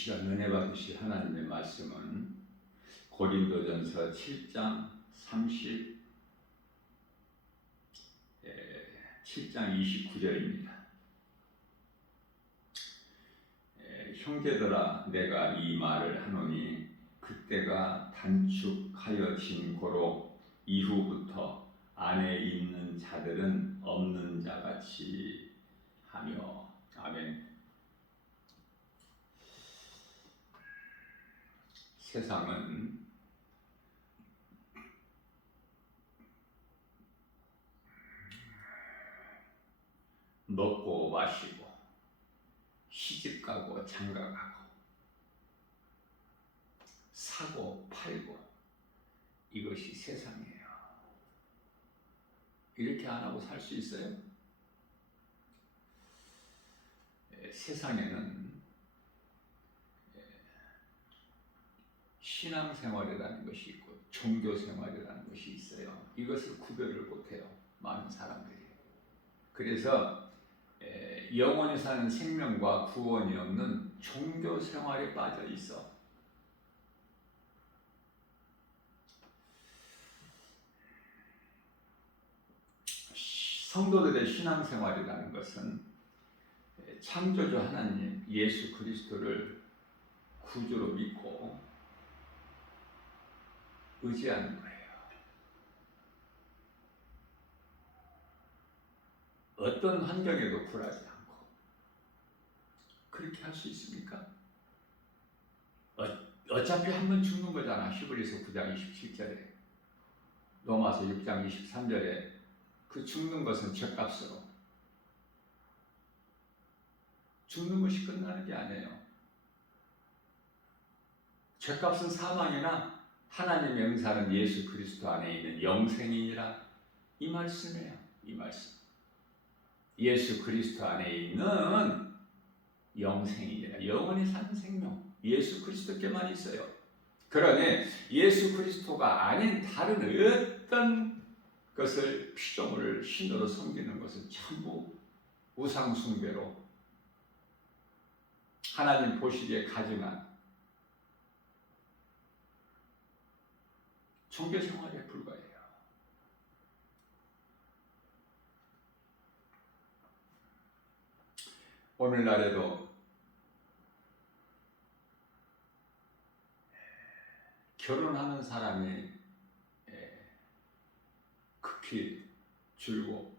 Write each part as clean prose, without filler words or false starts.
시간 은혜 받으실 하나님의 말씀은 고린도전서 7장 29절입니다. 형제들아 내가 이 말을 하노니 그때가 단축하여진 고로 이후부터 안에 있는 자들은 없는 자같이 하며. 아멘. 세상은 먹고 마시고 시집가고 장가가고 사고 팔고 이것이 세상이에요. 이렇게 안 하고 살 수 있어요? 세상에는 신앙생활이라는 것이 있고 종교생활이라는 것이 있어요. 이것을 구별을 못해요, 많은 사람들이. 그래서 영원히 사는 생명과 구원이 없는 종교생활에 빠져 있어. 성도들의 신앙생활이라는 것은 창조주 하나님 예수 그리스도를 구주로 믿고 의지하는 거예요. 어떤 환경에도 굴하지 않고. 그렇게 할 수 있습니까? 어차피 한 번 죽는 거잖아. 히브리서 9장 27절에 로마서 6장 23절에 그 죽는 것은 죗값으로. 죽는 것이 끝나는 게 아니에요. 죗값은 사망이나 하나님의 은사는 예수 그리스도 안에 있는 영생이니라. 이 말씀이에요. 이 말씀. 예수 그리스도 안에 있는 영생이니라. 영원히 사는 생명. 예수 그리스도께만 있어요. 그러니 예수 그리스도가 아닌 다른 어떤 것을 피조물을 신으로 섬기는 것은 전부 우상 숭배로 하나님 보시기에 가증한 종교 생활에 불과해요. 오늘날에도 결혼하는 사람이 극히 줄고,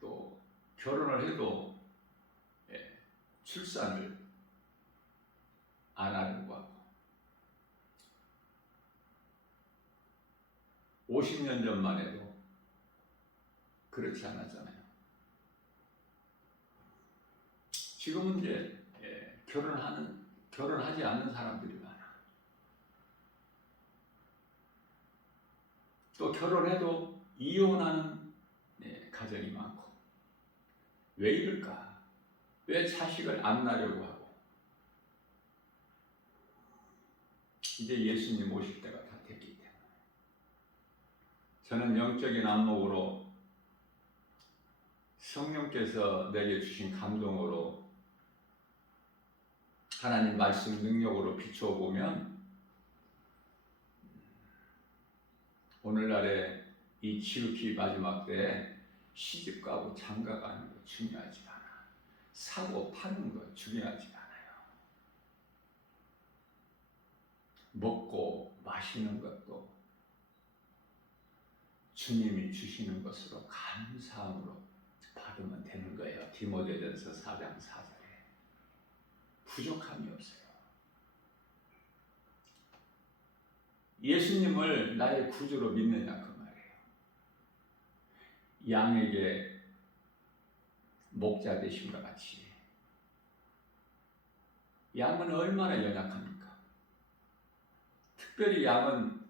또 결혼을 해도 출산을 안 하려고 하고. 50년 전만 해도 그렇지 않았잖아요. 지금은 이제 결혼하지 않는 사람들이 많아. 또 결혼해도 이혼하는 가정이 많고. 왜 이럴까? 왜 자식을 안 낳으려고 하고? 이제 예수님 오실 때가 다 됐기 때문에. 저는 영적인 안목으로 성령께서 내게 주신 감동으로 하나님 말씀 능력으로 비추어 보면 오늘날의 이 지극히 마지막 때에 시집가고 장가가는 거 중요하지 않아. 사고 파는 거 중요하지 않아요. 먹고 마시는 것도 주님이 주시는 것으로 감사함으로 받으면 되는 거예요. 디모데전서 4장 4절에 부족함이 없어요. 예수님을 나의 구주로 믿느냐 그 말이에요. 양에게 목자 되심과 같이. 양은 얼마나 연약합니까? 특별히 양은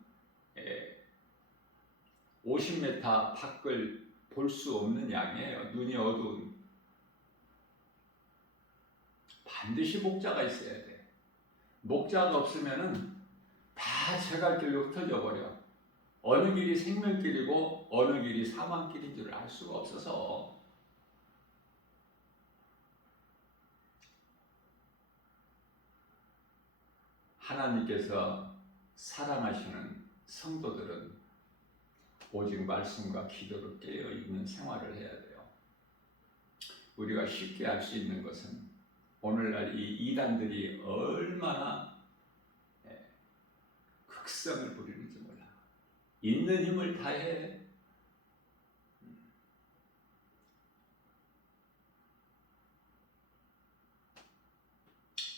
50m 밖을 볼 수 없는 양이에요. 눈이 어두운. 반드시 목자가 있어야 돼. 목자가 없으면은 다 제갈 길로 흩어져 버려. 어느 길이 생명길이고 어느 길이 사망길인 줄 알 수가 없어서 하나님께서 사랑하시는 성도들은 오직 말씀과 기도로 깨어있는 생활을 해야 돼요. 우리가 쉽게 알 수 있는 것은 오늘날 이 이단들이 얼마나 극성을 부리는지 몰라. 있는 힘을 다해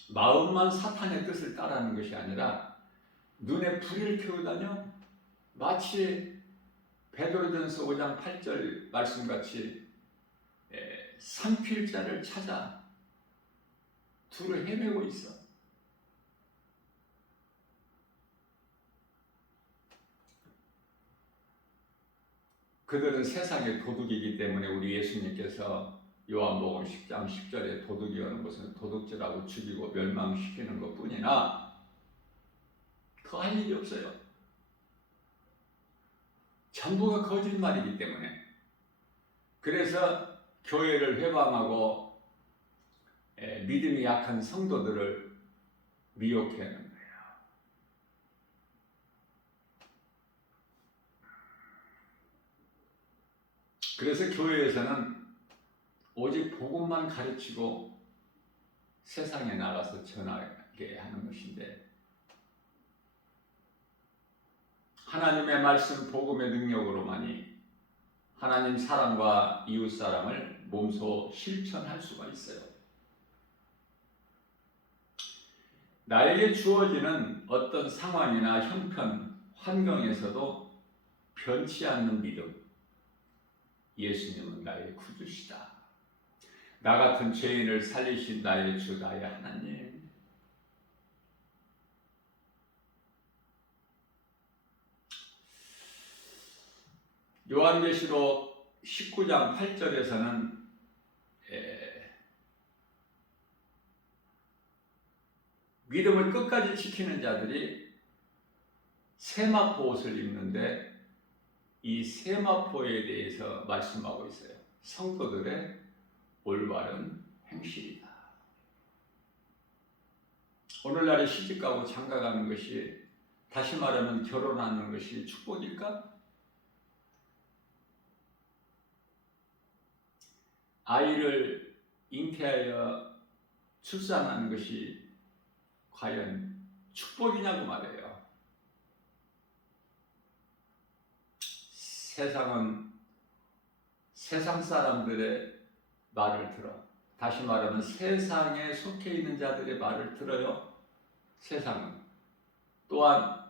마음만 사탄의 뜻을 따르는 것이 아니라 눈에 불을 켜다녀 마치 베드로전서 5장 8절 말씀같이 삼킬자를 찾아 둘을 헤매고 있어. 그들은 세상의 도둑이기 때문에 우리 예수님께서 요한복음 10장 10절에 도둑이 오는 것은 도둑질하고 죽이고 멸망시키는 것뿐이나 더 할 일이 없어요. 전부가 거짓말이기 때문에. 그래서 교회를 회방하고 믿음이 약한 성도들을 미혹해 하는 거예요. 그래서 교회에서는 오직 복음만 가르치고 세상에 나가서 전하게 하는 것인데, 하나님의 말씀 복음의 능력으로만이 하나님 사랑과 이웃 사랑을 몸소 실천할 수가 있어요. 나에게 주어지는 어떤 상황이나 형편, 환경에서도 변치 않는 믿음. 예수님은 나의 구주시다. 나 같은 죄인을 살리신 나의 주, 나의 하나님. 요한계시록 19장 8절에서는 믿음을 끝까지 지키는 자들이 세마포 옷을 입는데 이 세마포에 대해서 말씀하고 있어요. 성도들의 올바른 행실이다. 오늘날에 시집가고 장가가는 것이, 다시 말하면 결혼하는 것이 축복일까? 아이를 잉태하여 출산하는 것이 과연 축복이냐고 말해요. 세상은 세상 사람들의 말을 들어. 다시 말하면 세상에 속해 있는 자들의 말을 들어요. 세상은. 또한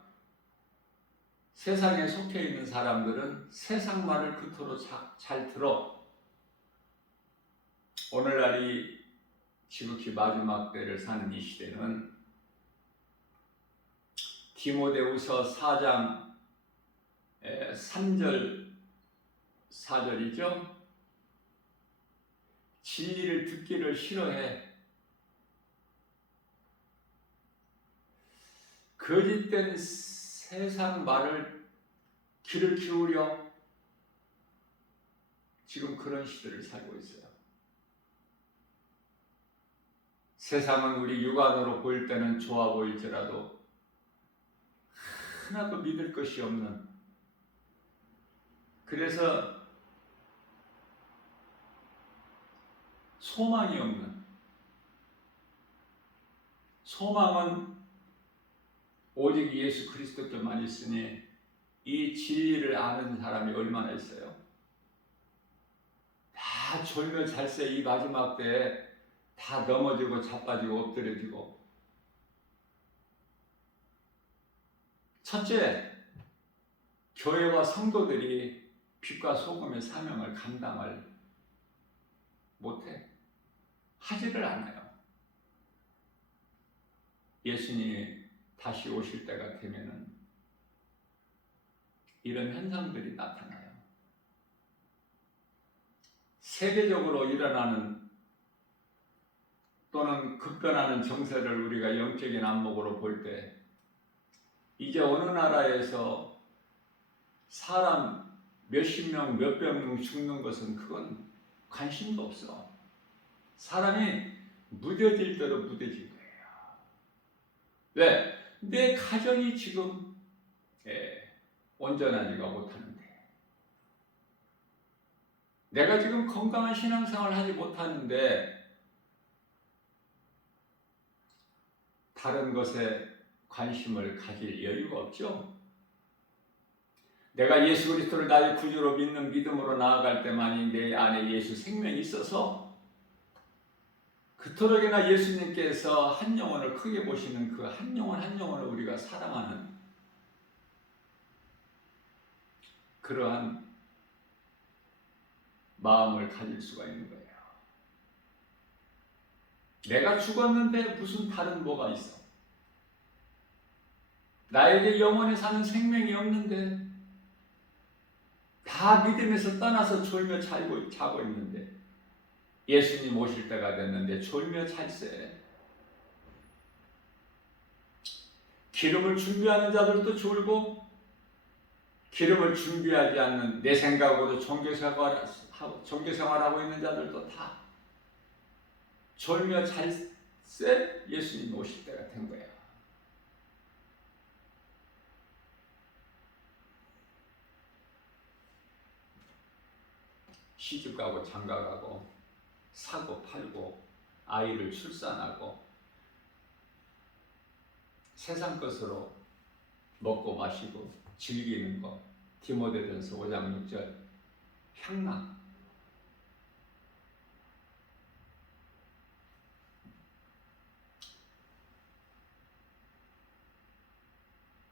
세상에 속해 있는 사람들은 세상 말을 그토록 잘 들어. 오늘날이 지극히 마지막 때를 사는 이 시대는 디모데후서 4장 3절 4절이죠. 진리를 듣기를 싫어해. 거짓된 세상 말을 귀를 기울여. 지금 그런 시대를 살고 있어요. 세상은 우리 육안으로 보일 때는 좋아 보일지라도 하나도 믿을 것이 없는, 그래서 소망이 없는, 소망은 오직 예수 그리스도께만 있으니 이 진리를 아는 사람이 얼마나 있어요? 다 졸면잘세 이 마지막 때에 다 넘어지고 자빠지고 엎드려지고. 첫째, 교회와 성도들이 빛과 소금의 사명을 감당을 못해. 하지를 않아요. 예수님이 다시 오실 때가 되면은 이런 현상들이 나타나요. 세계적으로 일어나는 또는 급변하는 정세를 우리가 영적인 안목으로 볼 때, 이제 어느 나라에서 사람 몇십 명, 몇백 명 죽는 것은 그건 관심도 없어. 사람이 무뎌질 대로 무뎌질 거예요. 왜? 내 가정이 지금 온전하지가 못하는데, 내가 지금 건강한 신앙생활을 하지 못하는데 다른 것에 관심을 가질 여유가 없죠. 내가 예수 그리스도를 나의 구주로 믿는 믿음으로 나아갈 때만이 내 안에 예수 생명이 있어서 그토록이나 예수님께서 한 영혼을 크게 보시는 그 한 영혼 한 영혼을 우리가 사랑하는 그러한 마음을 가질 수가 있는 거예요. 내가 죽었는데 무슨 다른 뭐가 있어? 나에게 영원히 사는 생명이 없는데, 다 믿음에서 떠나서 졸며 자고 있는데, 예수님 오실 때가 됐는데 졸며 찰세. 기름을 준비하는 자들도 졸고, 기름을 준비하지 않는 내 생각으로 종교생활하고 있는 자들도 다 졸며 찰세. 예수님 오실 때가 된 거예요. 시집가고 장가가고 사고 팔고 아이를 출산하고 세상 것으로 먹고 마시고 즐기는 것, 디모데전서 5장 6절 향락.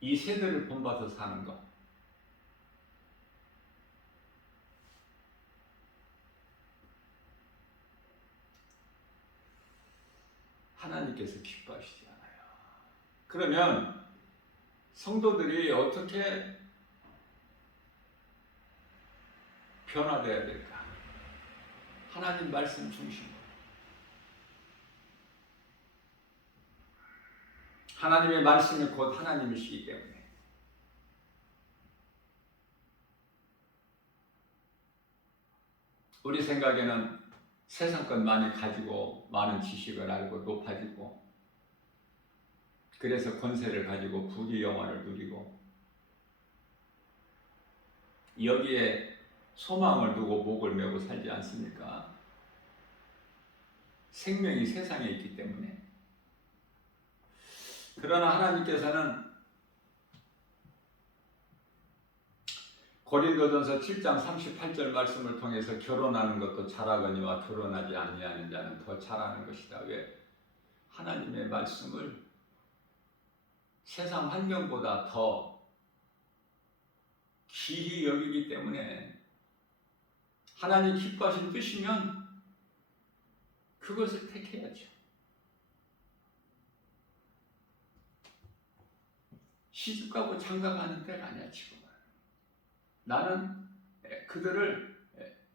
이 세대를 본받아 사는 것, 하나님께서 기뻐하시지 않아요. 그러면 성도들이 어떻게 변화되어야 될까? 하나님 말씀 중심으로. 하나님의 말씀이 곧 하나님이시기 때문에 우리 생각에는 세상 것 많이 가지고 많은 지식을 알고 높아지고, 그래서 권세를 가지고 부귀 영화를 누리고 여기에 소망을 두고 목을 메고 살지 않습니까? 생명이 세상에 있기 때문에. 그러나 하나님께서는 고린도전서 7장 38절 말씀을 통해서 결혼하는 것도 잘하거니와 결혼하지 아니하는 자는 더 잘하는 것이다. 왜? 하나님의 말씀을 세상 환경보다 더 귀히 여기기 때문에, 하나님 기뻐하신 뜻이면 그것을 택해야죠. 시집가고 장가가는 때가 아니야. 지금은 나는 그들을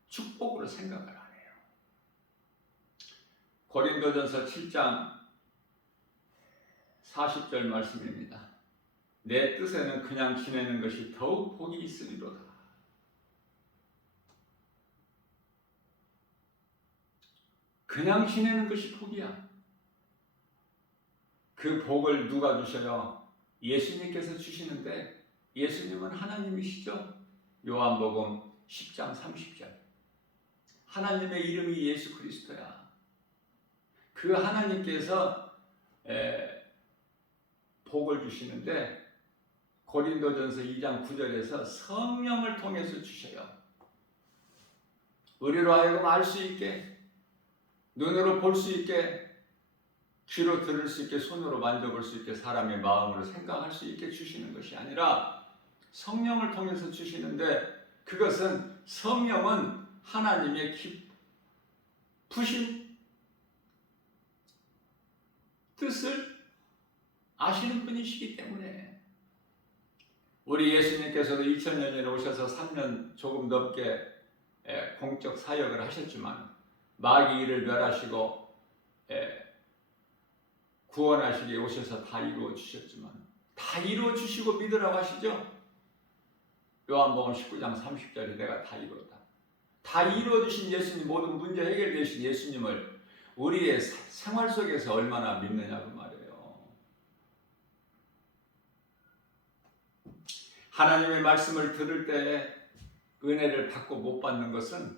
축복으로 생각을 안 해요. 고린도전서 7장 40절 말씀입니다. 내 뜻에는 그냥 지내는 것이 더욱 복이 있으리로다. 그냥 지내는 것이 복이야. 그 복을 누가 주셔요? 예수님께서 주시는데, 예수님은 하나님이시죠? 요한복음 10장 30절. 하나님의 이름이 예수 그리스도야. 그 하나님께서 복을 주시는데, 고린도전서 2장 9절에서 성령을 통해서 주셔요. 우리로 하여금 알 수 있게, 눈으로 볼 수 있게, 귀로 들을 수 있게, 손으로 만져볼 수 있게, 사람의 마음으로 생각할 수 있게 주시는 것이 아니라 성령을 통해서 주시는데, 그것은 성령은 하나님의 깊으신 뜻을 아시는 분이시기 때문에, 우리 예수님께서도 2000년에 오셔서 3년 조금 넘게 공적 사역을 하셨지만, 마귀 일을 멸하시고 구원하시기에 오셔서 다 이루어 주셨지만, 다 이루어 주시고 믿으라고 하시죠? 요한복음 19장 30절에 내가 다 이루었다. 다 이루어 주신 예수님, 모든 문제 해결되신 예수님을 우리의 생활 속에서 얼마나 믿느냐고 말이에요. 하나님의 말씀을 들을 때 은혜를 받고 못 받는 것은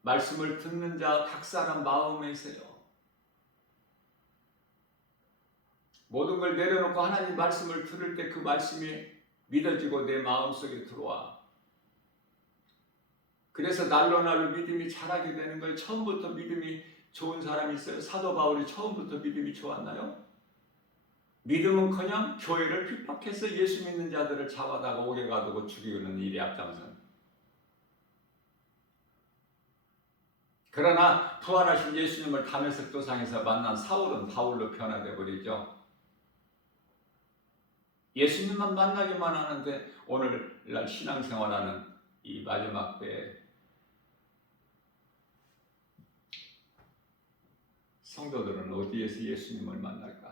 말씀을 듣는 자 각 사람 마음에 있어요. 모든 걸 내려놓고 하나님 말씀을 들을 때 그 말씀이 믿어지고 내 마음속에 들어와. 그래서 날로 날로 믿음이 자라게 되는 거예요. 처음부터 믿음이 좋은 사람이 있어요? 사도 바울이 처음부터 믿음이 좋았나요? 믿음은커녕 교회를 핍박해서 예수 믿는 자들을 잡아다가 옥에 가두고 죽이는 일에 앞장선. 그러나 부활하신 예수님을 다메섹 도상에서 만난 사울은 바울로 변화되어 버리죠. 예수님만 만나기만 하는데 오늘날 신앙생활하는 이 마지막 때에 성도들은 어디에서 예수님을 만날까?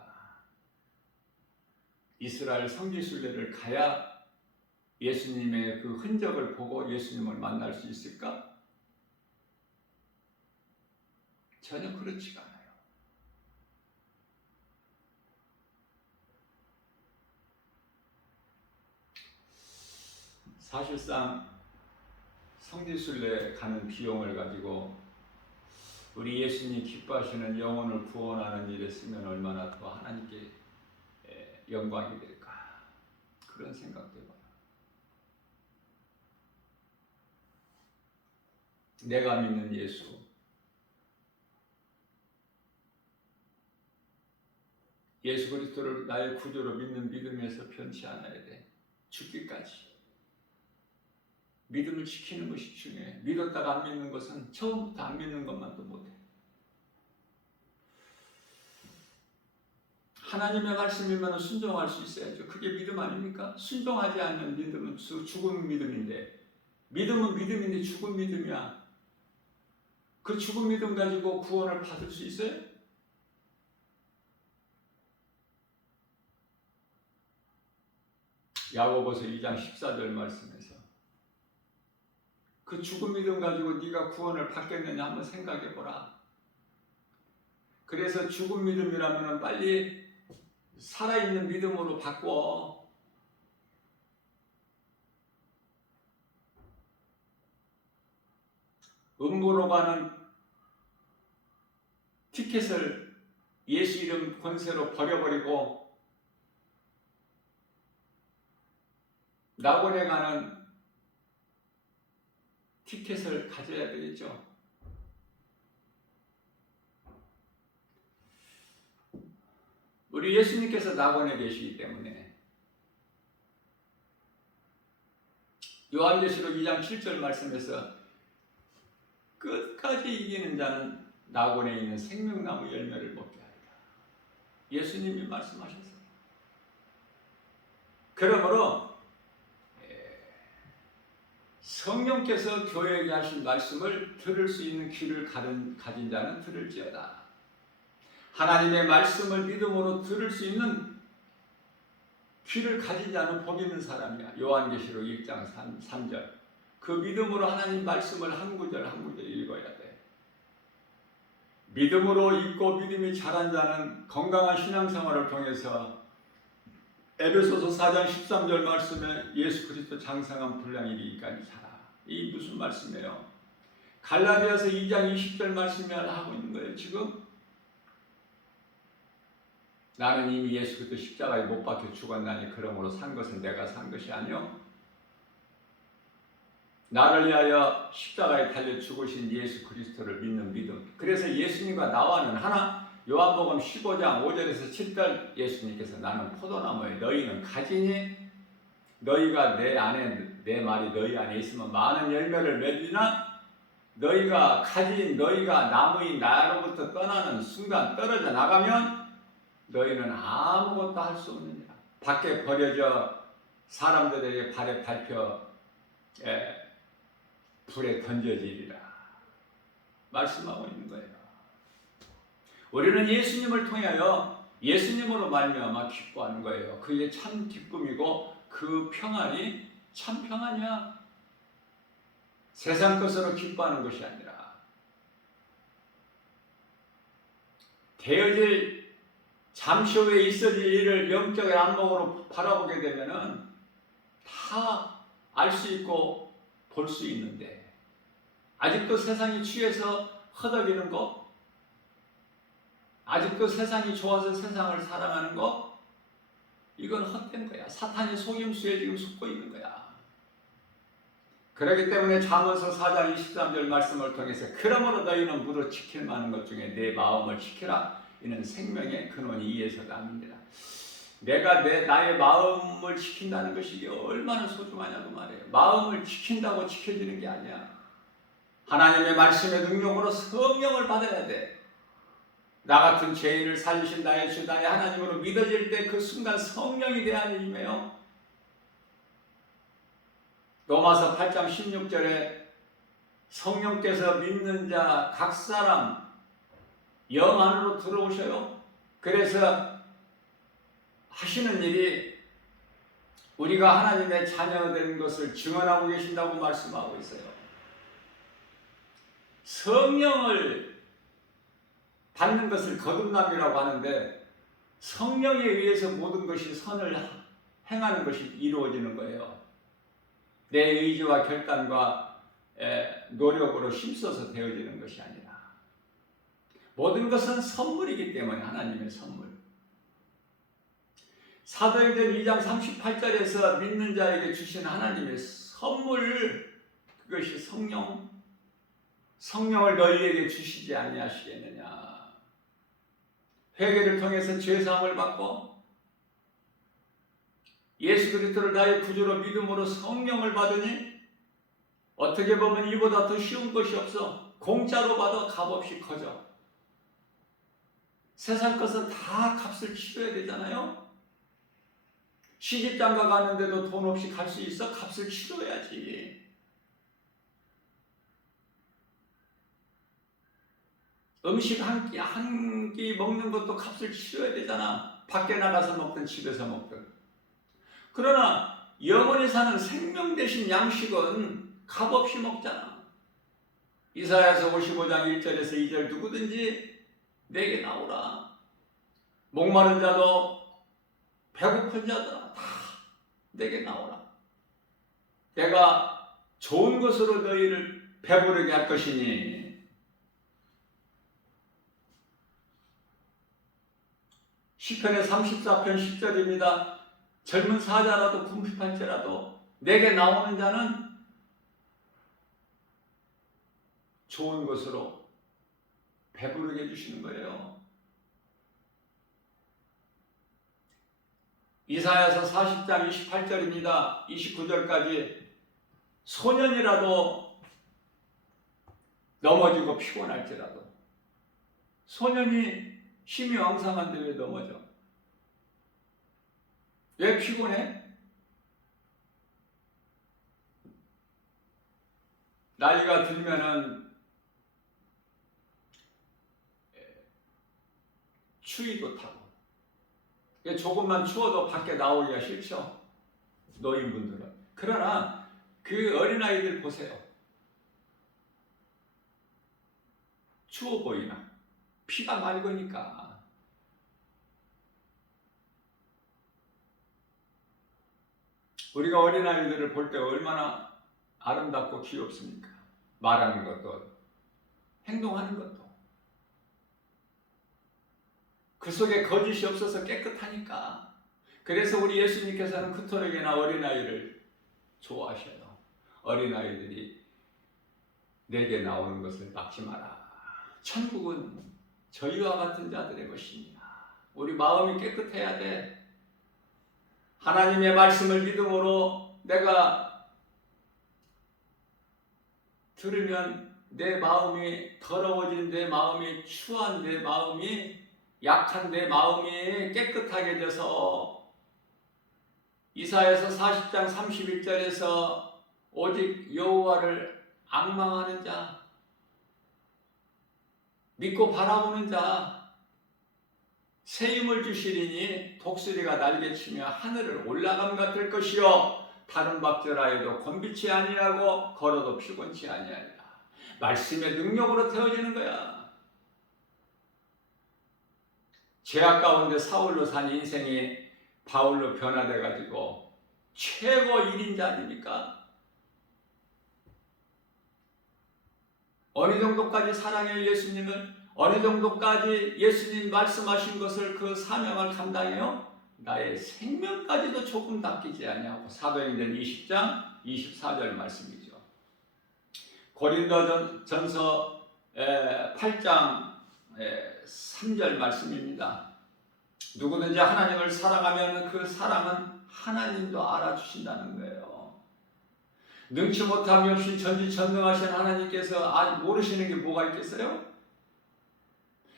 이스라엘 성지순례를 가야 예수님의 그 흔적을 보고 예수님을 만날 수 있을까? 전혀 그렇지가 않아요. 사실상 성지순례 가는 비용을 가지고 우리 예수님 기뻐하시는 영혼을 구원하는 일에 쓰면 얼마나 더 하나님께 영광이 될까? 그런 생각도 해봐요. 내가 믿는 예수, 예수 그리스도를 나의 구주로 믿는 믿음에서 변치 않아야 돼. 죽기까지. 믿음을 지키는 것이 중요해. 믿었다가 안 믿는 것은 처음부터 안 믿는 것만도 못해. 하나님의 말씀이면 순종할 수 있어야죠. 그게 믿음 아닙니까? 순종하지 않는 믿음은 죽은 믿음인데, 믿음은 믿음인데 죽은 믿음이야. 그 죽은 믿음 가지고 구원을 받을 수 있어요? 야고보서 2장 14절 말씀에서 그 죽은 믿음 가지고 네가 구원을 받겠느냐 한번 생각해 보라. 그래서 죽은 믿음이라면 빨리 살아있는 믿음으로 바꿔. 음부로 가는 티켓을 예수 이름 권세로 버려버리고 낙원에 가는 티켓을 가져야 되겠죠. 우리 예수님께서 낙원에 계시기 때문에 요한계시록 2장 7절 말씀에서 끝까지 이기는 자는 낙원에 있는 생명나무 열매를 먹게 하리라. 예수님이 말씀하셨어요. 그러므로 성령께서 교회에게 하신 말씀을 들을 수 있는 귀를 가진 자는 들을지어다. 하나님의 말씀을 믿음으로 들을 수 있는 귀를 가진 자는 복 있는 사람이야. 요한계시록 1장 3절. 그 믿음으로 하나님 말씀을 한 구절 한 구절 읽어야 돼. 믿음으로 읽고 믿음이 자란 자는 건강한 신앙생활을 통해서 에베소서 4장 13절 말씀에 예수 그리스도 장성한 분량이 이르기까지 자라. 이 무슨 말씀이에요? 갈라디아서 2장 20절 말씀이 하고 있는 거예요. 지금 나는 이미 예수 그리스도 십자가에 못 박혀 죽었나니 그러므로 산 것은 내가 산 것이 아니요 나를 위하여 십자가에 달려 죽으신 예수 그리스도를 믿는 믿음. 그래서 예수님과 나와는 하나. 요한복음 15장 5절에서 7절 예수님께서 나는 포도나무에 너희는 가지니 너희가 내 안에 내 말이 너희 안에 있으면 많은 열매를 맺으나 너희가 가진 너희가 나무인 나로부터 떠나는 순간 떨어져 나가면 너희는 아무것도 할 수 없느니라. 밖에 버려져 사람들에게 발에 밟혀 불에 던져지리라 말씀하고 있는 거예요. 우리는 예수님을 통하여 예수님으로 말미암아 기뻐하는 거예요. 그게 참 기쁨이고 그 평안이 참 평안이야. 세상 것으로 기뻐하는 것이 아니라 되어질 잠시 후에 있어질 일을 영적인 안목으로 바라보게 되면은 다 알 수 있고 볼 수 있는데 아직도 세상이 취해서 허덕이는 거, 아직도 세상이 좋아서 세상을 사랑하는 거, 이건 헛된 거야. 사탄의 속임수에 지금 속고 있는 거야. 그렇기 때문에 잠언서 4장 23절 말씀을 통해서 그러므로 너희는 무릇 지킬 만한 것 중에 내 마음을 지키라. 이는 생명의 근원이 이에서 납니다. 내가 나의 마음을 지킨다는 것이 얼마나 소중하냐고 말해요. 마음을 지킨다고 지켜지는 게 아니야. 하나님의 말씀의 능력으로 성령을 받아야 돼. 나 같은 죄인을 살리신 나의 주 나의 하나님으로 믿어질 때 그 순간 성령이 내 안에 임해요. 로마서 8장 16절에 성령께서 믿는 자 각 사람 영 안으로 들어오셔요. 그래서 하시는 일이 우리가 하나님의 자녀된 것을 증언하고 계신다고 말씀하고 있어요. 성령을 받는 것을 거듭남이라고 하는데 성령에 의해서 모든 것이 선을 행하는 것이 이루어지는 거예요. 내 의지와 결단과 노력으로 힘써서 되어지는 것이 아니라 모든 것은 선물이기 때문에 하나님의 선물. 사도행전 2장 38절에서 믿는 자에게 주신 하나님의 선물, 그것이 성령을 너희에게 주시지 아니하시겠느냐. 회개를 통해서 죄사함을 받고 예수 그리스도를 나의 구주로 믿음으로 성령을 받으니 어떻게 보면 이보다 더 쉬운 것이 없어. 공짜로 받아 값없이 커져. 세상 것은 다 값을 치러야 되잖아요. 시집장가 가는데도 돈 없이 갈 수 있어? 값을 치러야지. 음식 한 끼 먹는 것도 값을 치러야 되잖아. 밖에 나가서 먹든 집에서 먹든. 그러나 영원히 사는 생명 대신 양식은 값없이 먹잖아. 이사야서 55장 1절에서 2절 누구든지 내게 나오라. 목마른 자도 배고픈 자들아 다 내게 나오라. 내가 좋은 것으로 너희를 배부르게 할 것이니. 시편의 34편 10절입니다. 젊은 사자라도 궁핍할지라도 내게 나오는 자는 좋은 것으로 배부르게 해주시는 거예요. 이사야서 40장 28절입니다. 29절까지 소년이라도 넘어지고 피곤할지라도. 소년이 힘이 왕성한데 왜 넘어져? 왜 피곤해? 나이가 들면은 추위도 타고 조금만 추워도 밖에 나오기가 싫죠. 노인분들은. 그러나 그 어린아이들 보세요. 추워 보이나? 피가 맑으니까. 우리가 어린아이들을 볼 때 얼마나 아름답고 귀엽습니까? 말하는 것도 행동하는 것도 그 속에 거짓이 없어서 깨끗하니까. 그래서 우리 예수님께서는 그토록이나 어린아이를 좋아하셔요. 어린아이들이 내게 나오는 것을 막지 마라. 천국은 저희와 같은 자들의 것입니다. 우리 마음이 깨끗해야 돼. 하나님의 말씀을 믿음으로 내가 들으면 내 마음이 더러워진 내 마음이 추한 내 마음이 약한 내 마음이 깨끗하게 돼서 이사야서 40장 31절에서 오직 여호와를 앙망하는 자, 믿고 바라보는 자, 새 힘을 주시리니 독수리가 날개치며 하늘을 올라감 같을 것이요 다른 박절하여도 곤비치 아니하고 걸어도 피곤치 아니하리라. 말씀의 능력으로 태워지는 거야. 죄악 가운데 사울로 산 인생이 바울로 변화돼 가지고 최고 1인자 아닙니까? 어느 정도까지 사랑해요 예수님을? 어느 정도까지 예수님 말씀하신 것을 그 사명을 감당해요? 나의 생명까지도 조금 닦이지 아니하고. 사도행전 20장 24절 말씀이죠. 고린도전서 8장 3절 말씀입니다. 누구든지 하나님을 사랑하면 그 사랑은 하나님도 알아주신다는 거예요. 능치 못함이 없이 전지전능하신 하나님께서 모르시는 게 뭐가 있겠어요?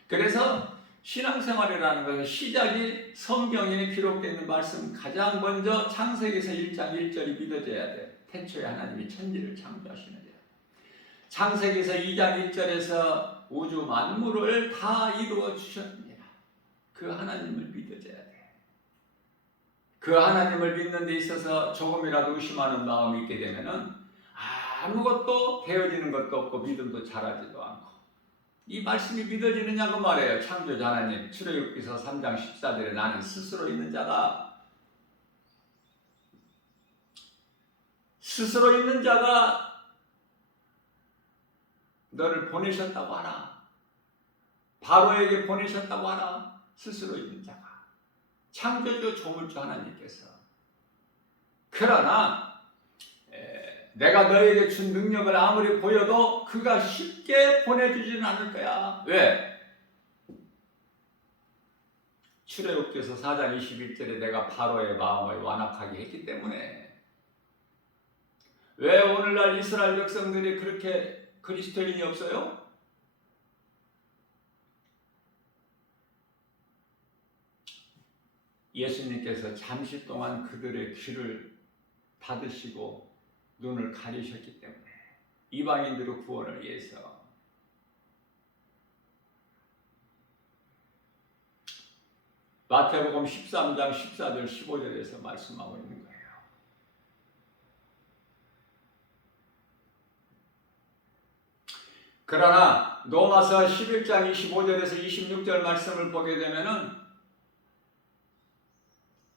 그래서 신앙생활이라는 것은 시작이 성경에 기록되어 있는 말씀, 가장 먼저 창세기에서 1장 1절이 믿어져야 돼. 태초에 하나님이 천지를 창조하시느니라. 창세기에서 2장 1절에서 우주 만물을 다 이루어 주셨느니라. 그 하나님을 믿어져야 돼. 그 하나님을 믿는 데 있어서 조금이라도 의심하는 마음이 있게 되면은 아무것도 되어지는 것도 없고 믿음도 자라지도 않고. 이 말씀이 믿어지느냐고 말해요. 창조자 하나님, 출애굽기서 3장 14절에 나는 스스로 있는 자가 너를 보내셨다고 하라. 바로에게 보내셨다고 하라. 스스로 있는 자가. 창조주 조물주 하나님께서. 그러나 내가 너에게 준 능력을 아무리 보여도 그가 쉽게 보내주지는 않을 거야. 왜? 출애굽기서 4장 21절에 내가 바로의 마음을 완악하게 했기 때문에. 왜 오늘날 이스라엘 백성들이 그렇게 그리스도인이 없어요? 예수님께서 잠시 동안 그들의 귀를 닫으시고 눈을 가리셨기 때문에, 이방인들의 구원을 위해서. 마태복음 13장 14절 15절에서 말씀하고 있는 거예요. 그러나 로마서 11장 25절에서 26절 말씀을 보게 되면은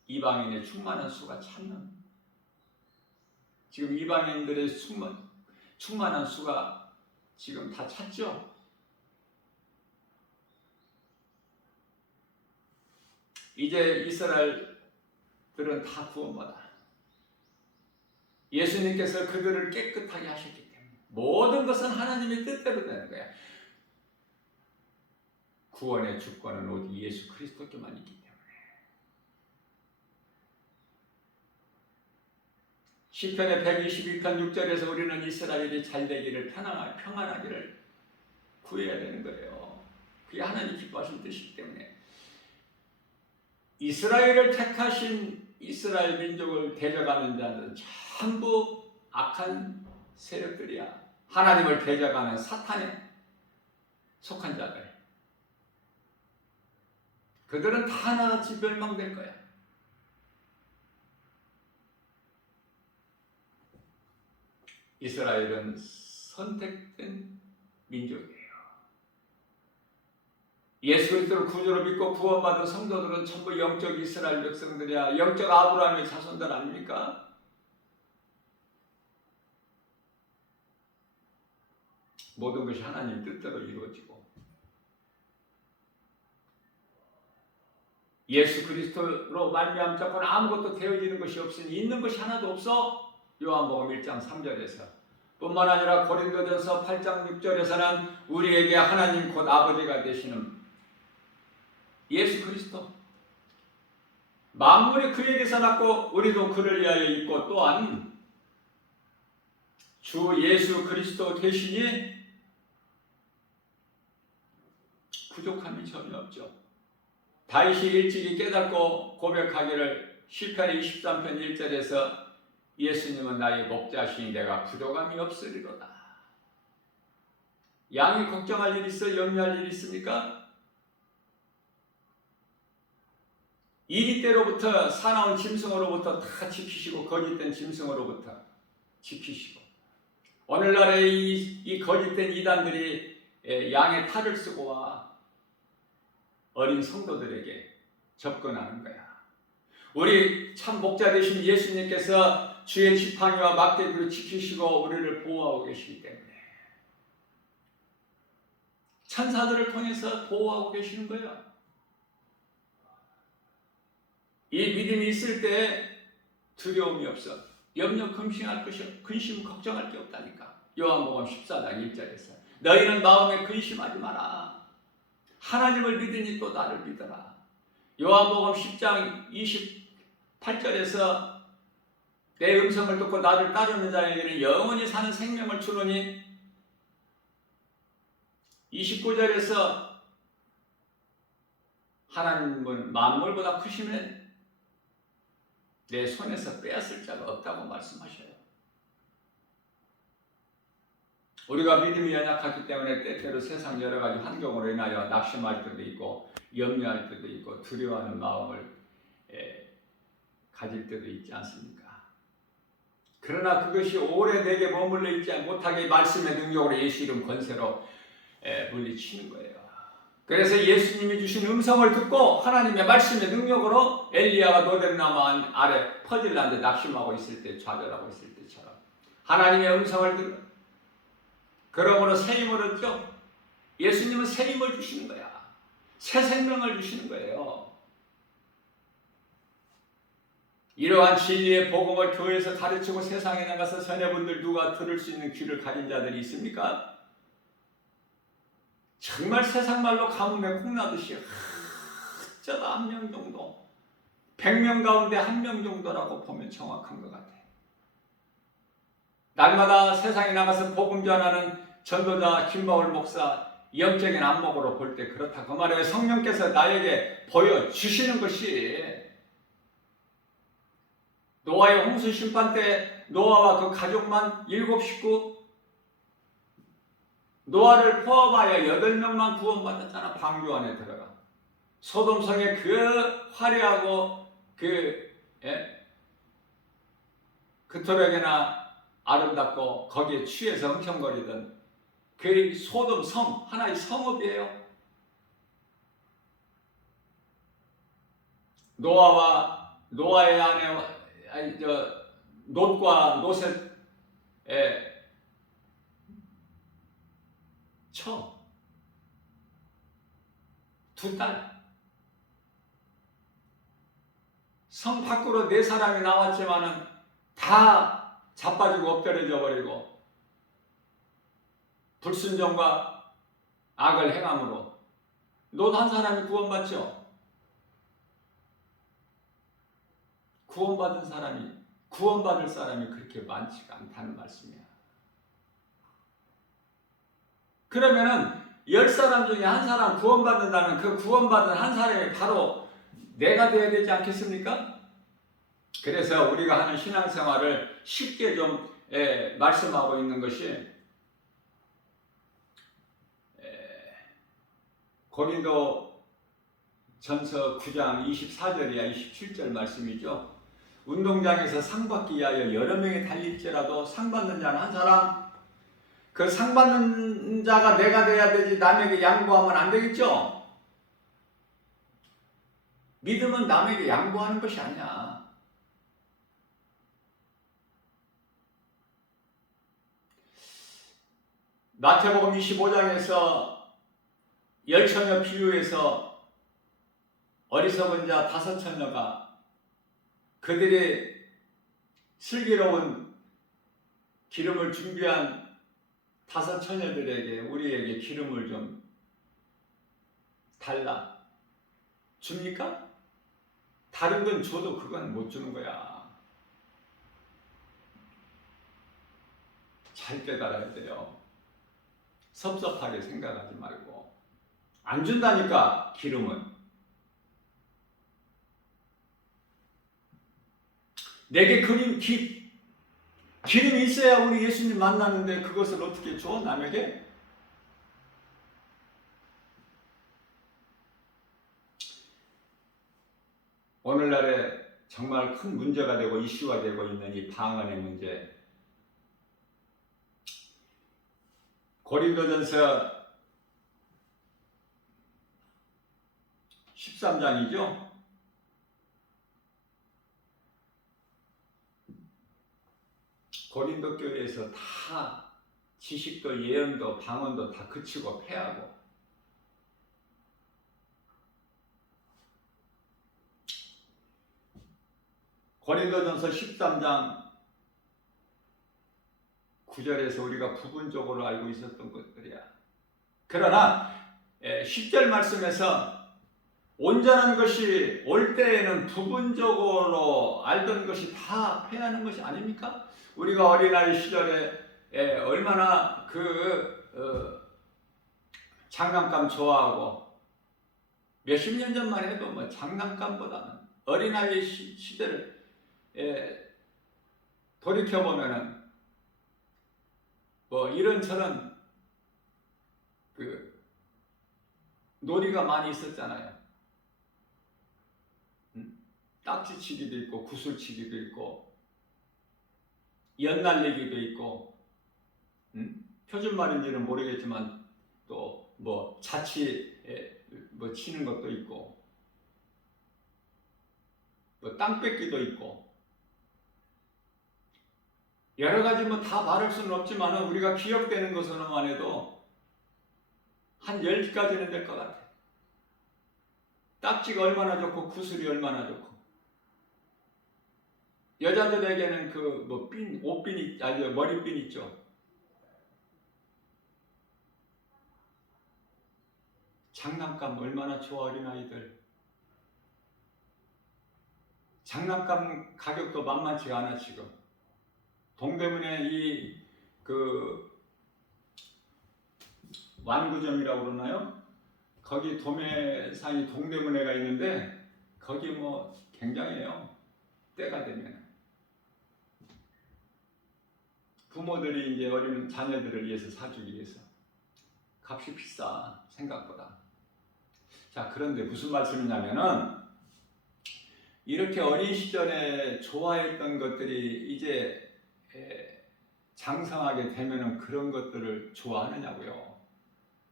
이방인의 충만한 수가 찾는, 지금 이방인들의 충만한 수가 지금 다 찼죠. 이제 이스라엘들은 다 구원받아. 예수님께서 그들을 깨끗하게 하셨기 때문에 모든 것은 하나님의 뜻대로 되는 거야. 구원의 주권은 오직 예수 그리스도께만 있기 때문에. 시편의 122편 6절에서 우리는 이스라엘이 잘되기를 평안하기를 구해야 되는 거예요. 그게 하나님 기뻐하신 뜻이기 때문에. 이스라엘을 택하신 이스라엘 민족을 데려가는 자는 전부 악한 세력들이야. 하나님을 대적하는 사탄에 속한 자들. 그들은 다 하나같이 멸망될 거야. 이스라엘은 선택된 민족이에요. 예수 그리스도를 구주로 믿고 구원받은 성도들은 전부 영적 이스라엘 백성들이야. 영적 아브라함의 자손들 아닙니까? 모든 것이 하나님 뜻대로 이루어지고 예수 그리스도로 말미암자고는 아무것도 되어지는 것이 없으니 있는 것이 하나도 없어. 요한복음 1장 3절에서 뿐만 아니라 고린도전서 8장 6절에서는 우리에게 하나님 곧 아버지가 되시는 예수 그리스도, 만물이 그에게서 났고 우리도 그를 위하여 있고 또한 주 예수 그리스도 계시니 부족함이 전혀 없죠. 다윗이 일찍이 깨닫고 고백하기를 시편 23편 1절에서 예수님은 나의 목자시니 내가 부족함이 없으리로다. 양이 걱정할 일 있어? 염려할 일 있습니까? 이리때로부터 사나운 짐승으로부터 다 지키시고 거짓된 짐승으로부터 지키시고 오늘날의 이 거짓된 이단들이 양의 탈을 쓰고 와 어린 성도들에게 접근하는 거야. 우리 참 목자 되신 예수님께서 주의 지팡이와 막대기로 지키시고 우리를 보호하고 계시기 때문에 천사들을 통해서 보호하고 계시는 거예요. 이 믿음이 있을 때 두려움이 없어. 염려 근심 걱정할 게 없다니까. 요한복음 14장 1절에서 너희는 마음에 근심하지 마라. 하나님을 믿으니 또 나를 믿어라. 요한복음 10장 28절에서 내 음성을 듣고 나를 따르는 자에게는 영원히 사는 생명을 주노니 29절에서 하나님은 만물보다 크시면 내 손에서 빼앗을 자가 없다고 말씀하셔요. 우리가 믿음이 연약하기 때문에 때때로 세상 여러 가지 환경으로 인하여 낙심할 때도 있고 염려할 때도 있고 두려워하는 마음을 가질 때도 있지 않습니까? 그러나 그것이 오래 내게 머물러 있지 못하게 말씀의 능력으로 예수 이름 권세로 물리치는 거예요. 그래서 예수님이 주신 음성을 듣고 하나님의 말씀의 능력으로 엘리야가 노뎀나무 아래 퍼질라는데 낙심하고 있을 때, 좌절하고 있을 때처럼 하나님의 음성을 들어 그러므로 새 힘을 얻죠. 예수님은 새 힘을 주시는 거야. 새 생명을 주시는 거예요. 이러한 진리의 복음을 교회에서 가르치고 세상에 나가서 자녀분들 누가 들을 수 있는 귀를 가진 자들이 있습니까? 정말 세상 말로 가뭄에 콩나듯이 어쩌다 한 명 정도, 100명 가운데 한 명 정도라고 보면 정확한 것 같아요. 날마다 세상에 나가서 복음 전하는 전도자 김바울 목사 영적인 안목으로 볼 때 그렇다. 그 말에 성령께서 나에게 보여주시는 것이 노아의 홍수 심판 때 노아와 그 가족만 7 식구 노아를 포함하여 8명만 구원받았잖아. 방주 안에 들어가. 소돔성의 그 화려하고 그토록이나 아름답고 거기에 취해서 흥청거리던 그 소돔성 하나의 성읍이에요. 노아의 아내 롯과 롯의 두 딸. 성 밖으로 4사람이 나왔지만은 다 자빠지고 엎드려져 버리고 불순종과 악을 행함으로 롯 한 사람이 구원받죠. 구원받을 사람이 그렇게 많지가 않다는 말씀이야. 그러면은 10사람 중에 한 사람 구원받는다면 그 구원받은 한 사람이 바로 내가 되어야 되지 않겠습니까? 그래서 우리가 하는 신앙생활을 쉽게 좀 말씀하고 있는 것이 고린도 전서 9장 24절이야 27절 말씀이죠. 운동장에서 상 받기 위하여 여러 명이 달릴지라도 상 받는 자는 한 사람, 그 상 받는 자가 내가 돼야 되지 남에게 양보하면 안 되겠죠? 믿음은 남에게 양보하는 것이 아니야. 마태복음 25장에서 열처녀 비유에서 어리석은 자 5처녀가 그들의 슬기로운 기름을 준비한 5처녀들에게 우리에게 기름을 좀 달라 줍니까? 다른 건 줘도 그건 못 주는 거야. 잘 깨달아야 돼요. 섭섭하게 생각하지 말고. 안 준다니까 기름은. 내게 기름이 있어야 우리 예수님 만나는데 그것을 어떻게 줘? 남에게? 오늘날에 정말 큰 문제가 되고 이슈가 되고 있는 이 방언의 문제. 고린도전서 13장이죠. 고린도 교회에서 다 지식도 예언도 방언도 다 그치고 패하고 고린도전서 13장 9절에서 우리가 부분적으로 알고 있었던 것들이야. 그러나 10절 말씀에서 온전한 것이 올 때에는 부분적으로 알던 것이 다 패하는 것이 아닙니까? 우리가 어린아이 시절에 얼마나 장난감 좋아하고 몇십 년 전만 해도 뭐 장난감보다는 어린아이 시대를 돌이켜보면은 뭐 이런저런 놀이가 많이 있었잖아요. 딱지치기도 있고 구슬치기도 있고 연날리기도 있고 표준 말인지는 모르겠지만 또 뭐 자치 뭐 치는 것도 있고 뭐 땅 뺏기도 있고 여러 가지 뭐 다 말할 수는 없지만 우리가 기억되는 것으로만 해도 한 10가지는 될 것 같아. 딱지가 얼마나 좋고 구슬이 얼마나 좋고 여자들에게는 옷핀 아니 머리핀 있죠. 장난감 얼마나 좋아 어린아이들. 장난감 가격도 만만치가 않아 지금. 동대문에 완구점이라고 그러나요? 거기 도매상이 동대문에가 있는데 거기 뭐 굉장해요. 때가 되면 부모들이 이제 어린 자녀들을 위해서 사주기 위해서 값이 비싸 생각보다. 자, 그런데 무슨 말씀이냐면은 이렇게 어린 시절에 좋아했던 것들이 이제 장성하게 되면은 그런 것들을 좋아하느냐고요.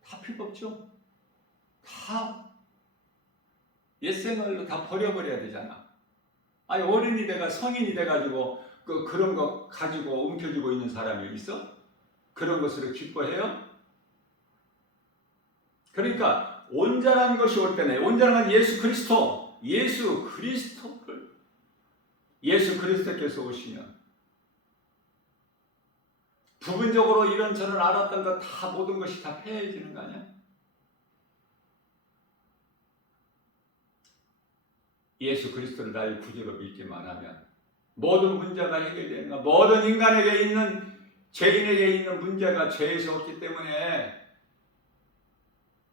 다 필요 없죠. 다 옛생활로 다 버려버려야 되잖아. 아니 어른이 돼가 성인이 돼가지고 그런 거 가지고 움켜쥐고 있는 사람이 있어? 그런 것으로 기뻐해요? 그러니까 온전한 것이 올 때는 온전한 예수 그리스도께서 오시면 부분적으로 이런저런 알았던 것 다 모든 것이 다 패해지는 거 아니야? 예수 그리스도를 나의 구주로 믿기만 하면 모든 문제가 해결되는 거야. 모든 인간에게 있는 죄인에게 있는 문제가 죄에서 없기 때문에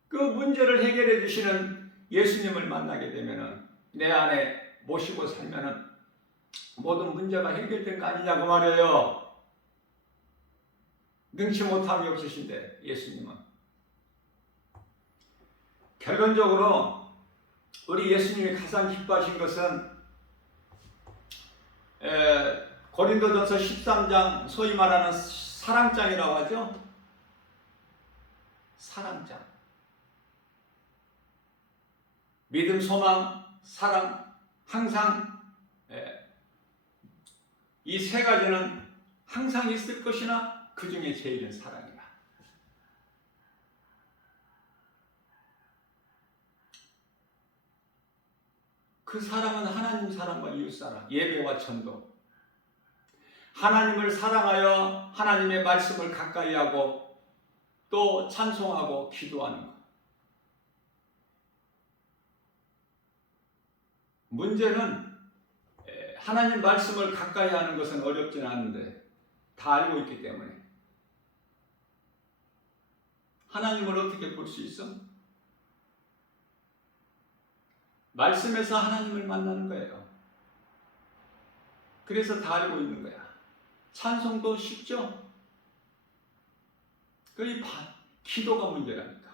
그 문제를 해결해 주시는 예수님을 만나게 되면은 내 안에 모시고 살면은 모든 문제가 해결된 거 아니냐고 말이에요. 능치 못함이 없으신데 예수님은. 결론적으로 우리 예수님이 가장 기뻐하신 것은 고린도전서 13장 소위 말하는 사랑장이라고 하죠. 사랑장. 믿음, 소망, 사랑 항상 이 세 가지는 항상 있을 것이나 그 중에 제일은 사랑이다. 그 사랑은 하나님 사랑과 이웃 사랑, 예배와 전도. 하나님을 사랑하여 하나님의 말씀을 가까이 하고 또 찬송하고 기도하는 것. 문제는 하나님 말씀을 가까이 하는 것은 어렵진 않은데 다 알고 있기 때문에 하나님을 어떻게 볼 수 있어? 말씀에서 하나님을 만나는 거예요. 그래서 다 알고 있는 거야. 찬송도 쉽죠? 기도가 문제라니까.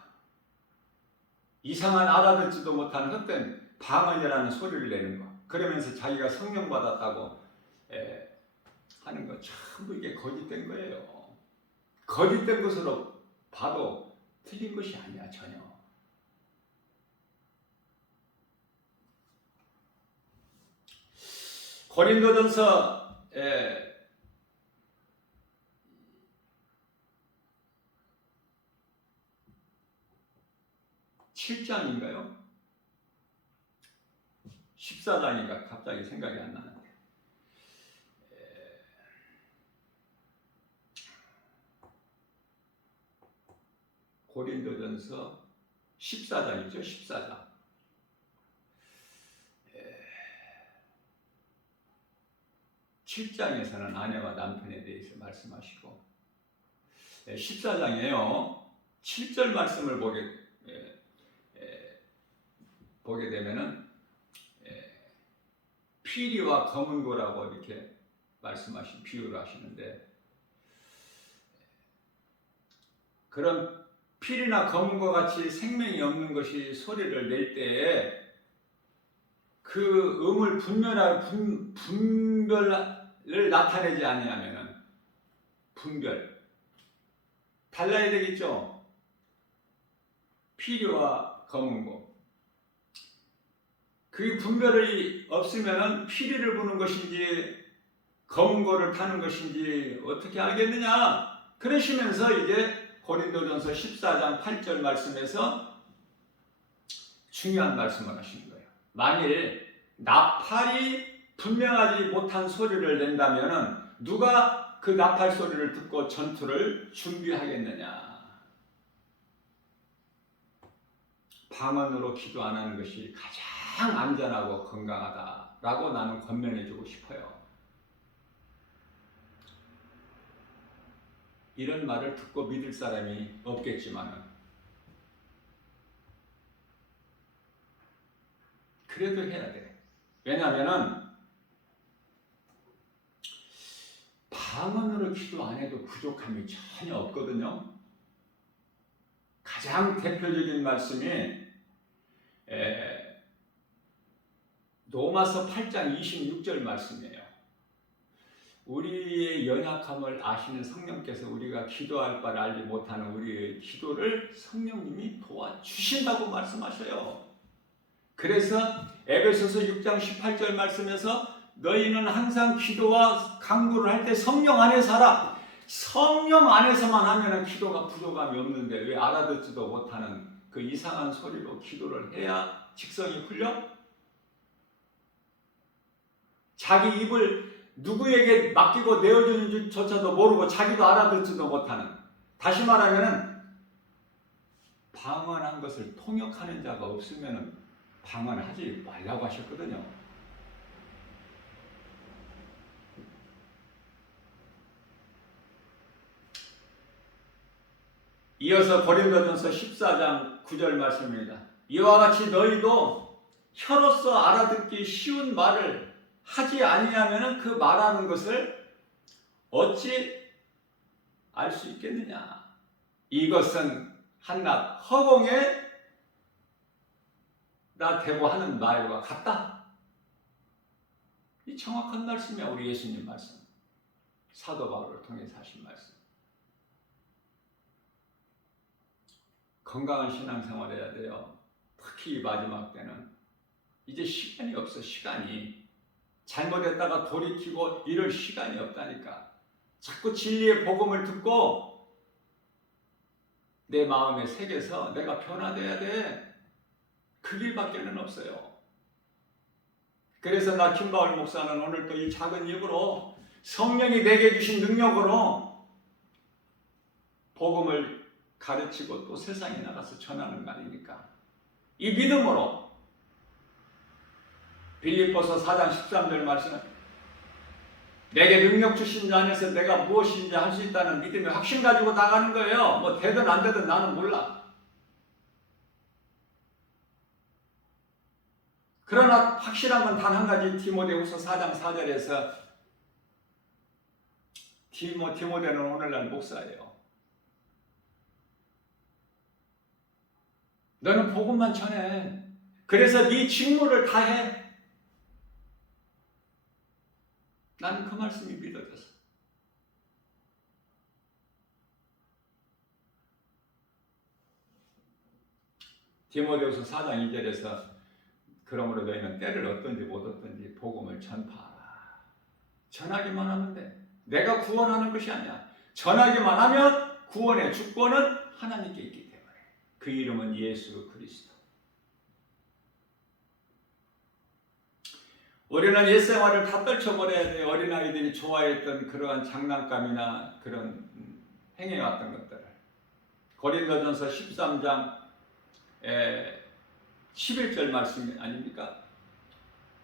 이상한 알아듣지도 못하는 헛된 방언이라는 소리를 내는 거. 그러면서 자기가 성령 받았다고 하는 거 전부 이게 거짓된 거예요. 거짓된 것으로 봐도 틀린 것이 아니야 전혀. 고린도전서 7장인가요? 14장인가 갑자기 생각이 안 나는데 고린도전서 14장이죠. 14장. 7장에서는 아내와 남편에 대해서 말씀하시고 14장이에요. 7절 말씀을 보게 되면은 피리와 검은고라고 이렇게 말씀하신 비유를 하시는데, 그런 피리나 검은고 같이 생명이 없는 것이 소리를 낼 때에 그 음을 분별을 나타내지 아니하면은 분별 달라야 되겠죠. 피리와 검은고, 그 분별이 없으면은 피리를 부는 것인지 검은고를 타는 것인지 어떻게 알겠느냐. 그러시면서 이제 고린도전서 14장 8절 말씀에서 중요한 말씀을 하시는 거예요. 만일 나팔이 분명하지 못한 소리를 낸다면 누가 그 나팔 소리를 듣고 전투를 준비하겠느냐. 방언으로 기도 안 하는 것이 가장 안전하고 건강하다라고 나는 권면해주고 싶어요. 이런 말을 듣고 믿을 사람이 없겠지만은 그래도 해야 돼. 왜냐하면은 방언으로 기도 안 해도 부족함이 전혀 없거든요. 가장 대표적인 말씀이 로마서 8장 26절 말씀이에요. 우리의 연약함을 아시는 성령께서 우리가 기도할 바를 알지 못하는 우리의 기도를 성령님이 도와주신다고 말씀하셔요. 그래서 에베소서 6장 18절 말씀에서 너희는 항상 기도와 간구를 할 때 성령 안에서 하라. 성령 안에서만 하면 기도가 부족함이 없는데 왜 알아듣지도 못하는 그 이상한 소리로 기도를 해야 직성이 풀려? 자기 입을 누구에게 맡기고 내어주는 줄조차도 모르고 자기도 알아듣지도 못하는, 다시 말하면 방언한 것을 통역하는 자가 없으면 방언하지 말라고 하셨거든요. 이어서 고린도전서 14장 9절 말씀입니다. 이와 같이 너희도 혀로서 알아듣기 쉬운 말을 하지 아니하면 그 말하는 것을 어찌 알 수 있겠느냐. 이것은 한낱 허공에 나 대고 하는 말과 같다. 이 정확한 말씀이야. 우리 예수님 말씀, 사도 바울을 통해서 하신 말씀. 건강한 신앙생활 해야 돼요. 특히 이 마지막 때는 이제 시간이 없어. 시간이 잘못했다가 돌이키고 이럴 시간이 없다니까. 자꾸 진리의 복음을 듣고 내 마음에 새겨서 내가 변화돼야 돼. 그 길밖에는 없어요. 그래서 나 김바울 목사는 오늘 또 이 작은 입으로 성령이 내게 주신 능력으로 복음을 가르치고 또 세상에 나가서 전하는 거 아닙니까? 이 믿음으로 빌립보서 4장 13절 말씀은 내게 능력 주신 자 안에서 내가 무엇인지 할 수 있다는 믿음의 확신 가지고 나가는 거예요. 뭐 되든 안 되든 나는 몰라. 그러나 확실한 건 단 한 가지, 디모데후서 4장 4절에서 디모데는 오늘날 목사예요. 너는 복음만 전해. 그래서 네 직무를 다 해. 나는 그 말씀이 믿어졌어. 디모데후서 4장 2절에서 그러므로 너희는 때를 얻든지 못 얻든지 복음을 전파하라. 전하기만 하면 돼. 내가 구원하는 것이 아니야. 전하기만 하면 구원의 주권은 하나님께 있기 때문에. 그 이름은 예수 그리스도. 우리는 옛생활을 다 떨쳐버려야 돼. 어린아이들이 좋아했던 그러한 장난감이나 그런 행해왔던 것들을. 고린도전서 13장 11절 말씀 아닙니까?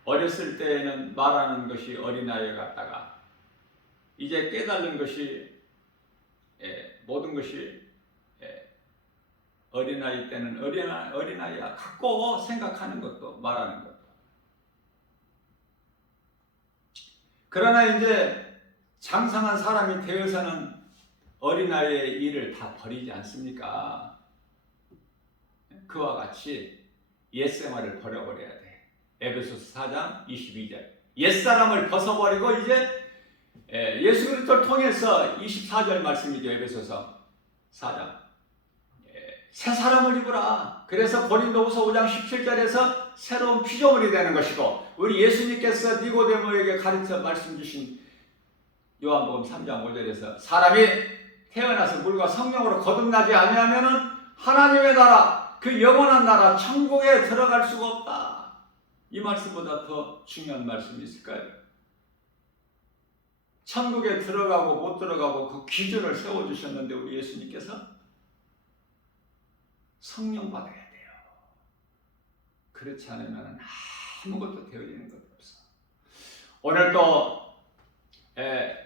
어렸을 때에는 말하는 것이 어린아이 같다가 이제 깨달은 것이 모든 것이 어린아이 때는 어린아이야 갖고 생각하는 것도 말하는 것도. 그러나 이제 장성한 사람이 되어서는 어린아이의 일을 다 버리지 않습니까? 그와 같이 옛생활을 버려버려야 돼. 에베소서 4장 22절. 옛사람을 벗어버리고 이제 예수 그리스도를 통해서 24절 말씀이죠. 에베소서 4장. 새 사람을 입으라. 그래서 고린도후서 5장 17절에서 새로운 피조물이 되는 것이고, 우리 예수님께서 니고데모에게 가르쳐 말씀 주신 요한복음 3장 5절에서 사람이 태어나서 물과 성령으로 거듭나지 아니하면은 하나님의 나라, 그 영원한 나라 천국에 들어갈 수가 없다. 이 말씀보다 더 중요한 말씀이 있을까요? 천국에 들어가고 못 들어가고 그 기준을 세워주셨는데 우리 예수님께서 성령 받아야 돼요. 그렇지 않으면 아무것도 되어지는 것도 없어. 오늘 또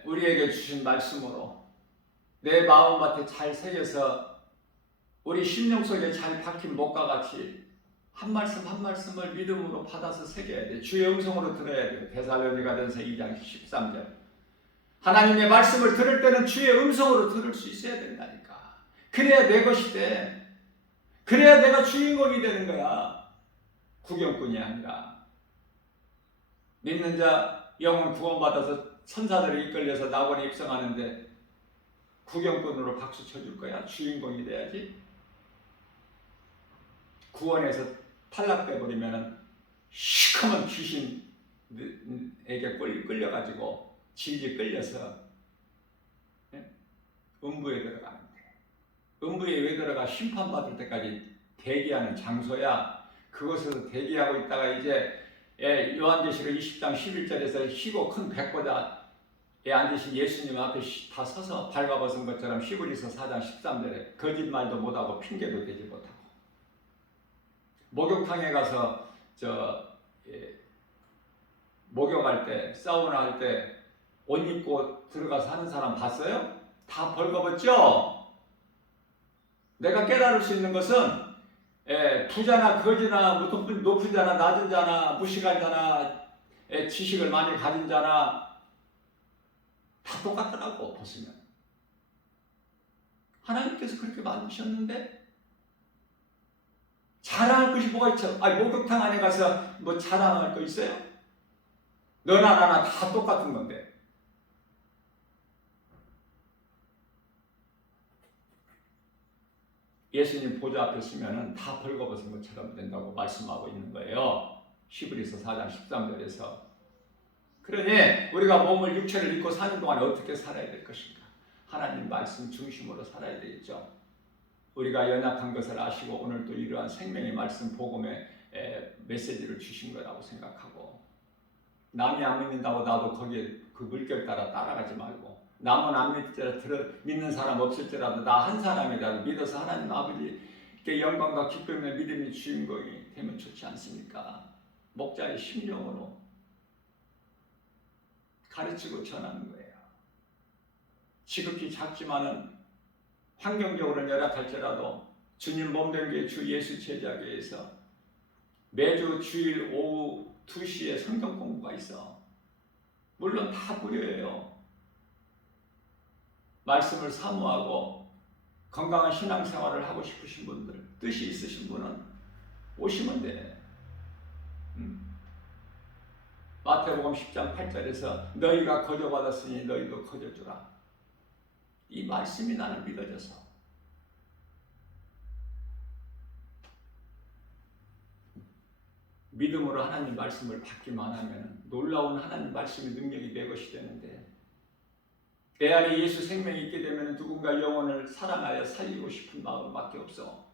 우리에게 주신 말씀으로 내 마음밭에 잘 새겨서 우리 심령 속에 잘 박힌 목과 같이 한 말씀 한 말씀을 믿음으로 받아서 새겨야 돼. 주의 음성으로 들어야 돼. 데살로니가전서 2장 13절. 하나님의 말씀을 들을 때는 주의 음성으로 들을 수 있어야 된다니까. 그래야 내 것이 돼. 그래야 내가 주인공이 되는 거야. 구경꾼이 아니라. 믿는 자 영혼 구원받아서 천사들이 이끌려서 낙원에 입성하는데 구경꾼으로 박수 쳐줄 거야? 주인공이 돼야지. 구원에서 탈락돼 버리면은 시커먼 귀신에게 끌려가지고 질질 끌려서 음부에 들어가는데, 음부에 왜 들어가? 심판받을 때까지 대기하는 장소야. 그곳에서 대기하고 있다가 이제 요한계시록 20장 11절에서 희고 큰 백보자에 앉으신 예수님 앞에 다 서서 발가벗은 것처럼 히브리서 4장 13절에 거짓말도 못하고 핑계도 대지 못하고, 목욕탕에 가서 목욕할 때, 사우나 할 때 옷 입고 들어가서 하는 사람 봤어요? 다 벌거벗죠? 내가 깨달을 수 있는 것은 부자나 거지나 높은 자나 낮은 자나 무식한 자나 지식을 많이 가진 자나 다 똑같더라고. 벗으면 하나님께서 그렇게 만드셨는데 자랑할 것이 뭐가 있죠? 목욕탕 안에 가서 뭐 자랑할 거 있어요? 너나 나나 다 똑같은 건데. 예수님 보좌 앞에 서면은 다 벌거벗은 것처럼 된다고 말씀하고 있는 거예요. 히브리서 4장 13절에서. 그러니 우리가 몸을 육체를 입고 사는 동안 어떻게 살아야 될 것인가? 하나님 말씀 중심으로 살아야 되겠죠. 우리가 연약한 것을 아시고 오늘 또 이러한 생명의 말씀 복음의 메시지를 주신 거라고 생각하고, 남이 안 믿는다고 나도 거기에 그 물결 따라 따라가지 말고, 남은 안 믿는 사람 없을지라도 나 한 사람이라도 믿어서 하나님 아버지께 영광과 기쁨의 믿음의 주인공이 되면 좋지 않습니까? 목자의 심령으로 가르치고 전하는 거예요. 지극히 작지만은 환경적으로는 열악할지라도 주님 몸된 게 주 예수 제자교회에서 매주 주일 오후 2시에 성경 공부가 있어. 물론 다 무료예요. 말씀을 사모하고 건강한 신앙생활을 하고 싶으신 분들, 뜻이 있으신 분은 오시면 돼. 마태복음 10장 8절에서 너희가 거저받았으니 너희도 거저주라. 이 말씀이 나는 믿어져서 믿음으로 하나님 말씀을 받기만 하면 놀라운 하나님 말씀의 능력이 내 것이 되는데, 내 안에 예수 생명이 있게 되면 누군가 영혼을 사랑하여 살리고 싶은 마음밖에 없어.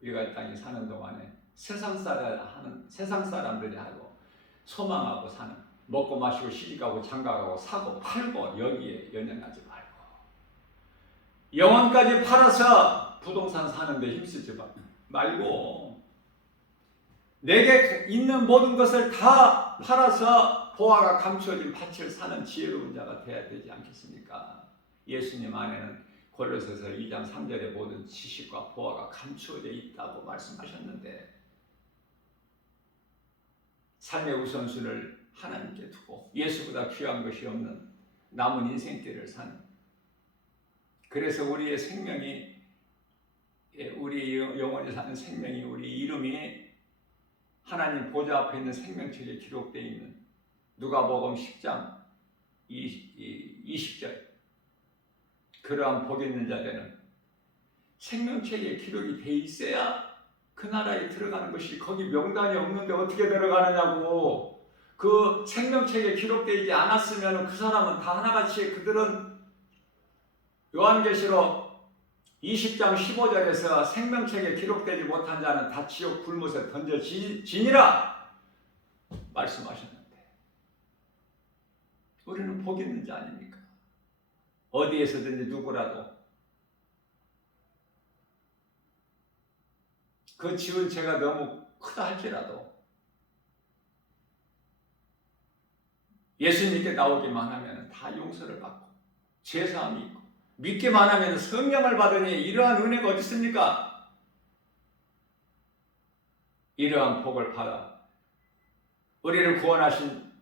우리가 이 땅에 사는 동안에 세상 사람들이 하고 소망하고 사는, 먹고 마시고 시집가고 장가가고 사고 팔고 여기에 연연하지 말고 영혼까지 팔아서 부동산 사는데 힘쓰지 말고 내게 있는 모든 것을 다 팔아서 보화가 감추어진 밭을 사는 지혜로운 자가 되어야 되지 않겠습니까? 예수님 안에는 골로새서 2장 3절에 모든 지식과 보화가 감추어져 있다고 말씀하셨는데, 삶의 우선순위를 하나님께 두고 예수보다 귀한 것이 없는 남은 인생길을 사는, 그래서 우리의 생명이, 우리 영원히 사는 생명이, 우리 이름이 하나님 보좌 앞에 있는 생명책에 기록되어 있는 누가복음 10장 20절, 그러한 복 있는 자들은 생명책에 기록이 돼 있어야 그 나라에 들어가는 것이, 거기 명단이 없는데 어떻게 들어가느냐고. 그 생명책에 기록되지 않았으면 그 사람은 다 하나같이, 그들은 요한계시록 20장 15절에서 생명책에 기록되지 못한 자는 다 지옥 불못에 던져지니라 말씀하셨는데, 우리는 복 있는 자 아닙니까? 어디에서든지 누구라도 그 지은 죄가 너무 크다 할지라도 예수님께 나오기만 하면 다 용서를 받고 죄사함이 있고, 믿기만 하면 성령을 받으니 이러한 은혜가 어디 있습니까? 이러한 복을 받아 우리를 구원하신,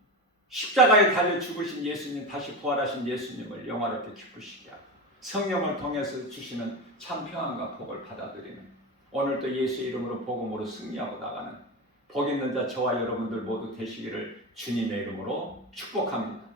십자가에 달려 죽으신 예수님, 다시 부활하신 예수님을 영화롭게 기쁘시게 하고 성령을 통해서 주시는 참 평안과 복을 받아들이는, 오늘도 예수의 이름으로 복음으로 승리하고 나가는 복 있는 자 저와 여러분들 모두 되시기를 주님의 이름으로 축복합니다.